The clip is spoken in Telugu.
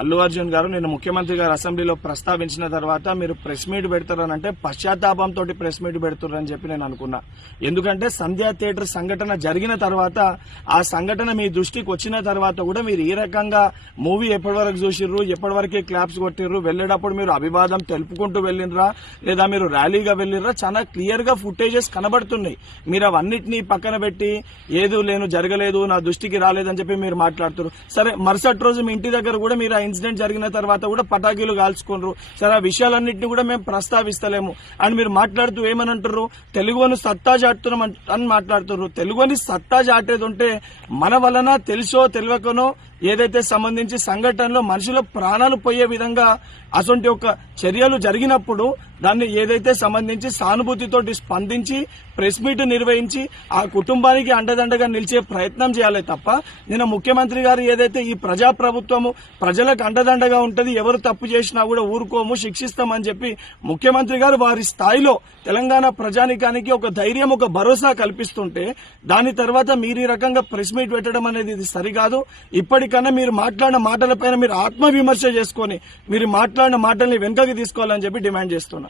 అల్లు అర్జున్ గారు నిన్న ముఖ్యమంత్రి గారు అసెంబ్లీలో ప్రస్తావించిన తర్వాత మీరు ప్రెస్ మీట్ పెడతారనంటే పశ్చాత్తాపంతో ప్రెస్ మీట్ పెడుతున్నారని చెప్పి నేను అనుకున్నా. ఎందుకంటే సంధ్యా థియేటర్ సంఘటన జరిగిన తర్వాత ఆ సంఘటన మీ దృష్టికి వచ్చిన తర్వాత కూడా మీరు ఈ రకంగా మూవీ ఎప్పటి వరకు చూసిర్రు, ఎప్పటి వరకే క్లాప్స్ కొట్టిర్రు, వెళ్లేటప్పుడు మీరు అభివాదం తెలుపుకుంటూ వెళ్ళినరా లేదా మీరు ర్యాలీగా వెళ్ళినరా, చాలా క్లియర్ గా ఫుటేజెస్ కనబడుతున్నాయి. మీరు అవన్నిటినీ పక్కన పెట్టి ఏదో లేను జరగలేదు, నా దృష్టికి రాలేదని చెప్పి మీరు మాట్లాడుతున్నారు. సరే, మరుసటి రోజు మీ ఇంటి దగ్గర కూడా మీరు ఇన్సిడెంట్ జరిగిన తర్వాత కూడా పటాకీలు కాల్చుకున్నారు. సరే, ఆ విషయాలన్నింటినీ కూడా మేము ప్రస్తావిస్తలేము అని మీరు మాట్లాడుతూ ఏమనంటారు, తెలుగుని సత్తా చాటుతున్నాం అని మాట్లాడుతున్నారు. తెలుగుని సత్తా చాటేది ఉంటే మన వలన తెలుసో తెలియకనో ఏదైతే సంబంధించి సంఘటనలో మనుషుల ప్రాణాలు పోయే విధంగా అటువంటి ఒక చర్యలు జరిగినప్పుడు దాన్ని ఏదైతే సంబంధించి సానుభూతితోటి స్పందించి ప్రెస్ మీట్ నిర్వహించి ఆ కుటుంబానికి అండదండగా నిలిచే ప్రయత్నం చేయాలి తప్ప నిన్న ముఖ్యమంత్రి గారు ఏదైతే ఈ ప్రజాప్రభుత్వము ప్రజలకు అండదండగా ఉంటది, ఎవరు తప్పు చేసినా కూడా ఊరుకోము, శిక్షిస్తామని చెప్పి ముఖ్యమంత్రి గారు వారి స్థాయిలో తెలంగాణ ప్రజానికానికి ఒక ధైర్యం, ఒక భరోసా కల్పిస్తుంటే దాని తర్వాత మీరు ఈ రకంగా ప్రెస్ మీట్ పెట్టడం అనేది ఇది సరికాదు. ఇప్పటికన్నా మీరు మాట్లాడిన మాటలపైన మీరు ఆత్మవిమర్శ చేసుకుని మీరు మాట్లాడిన మాటల్ని వెనుకకి తీసుకోవాలని చెప్పి డిమాండ్ చేస్తున్నా.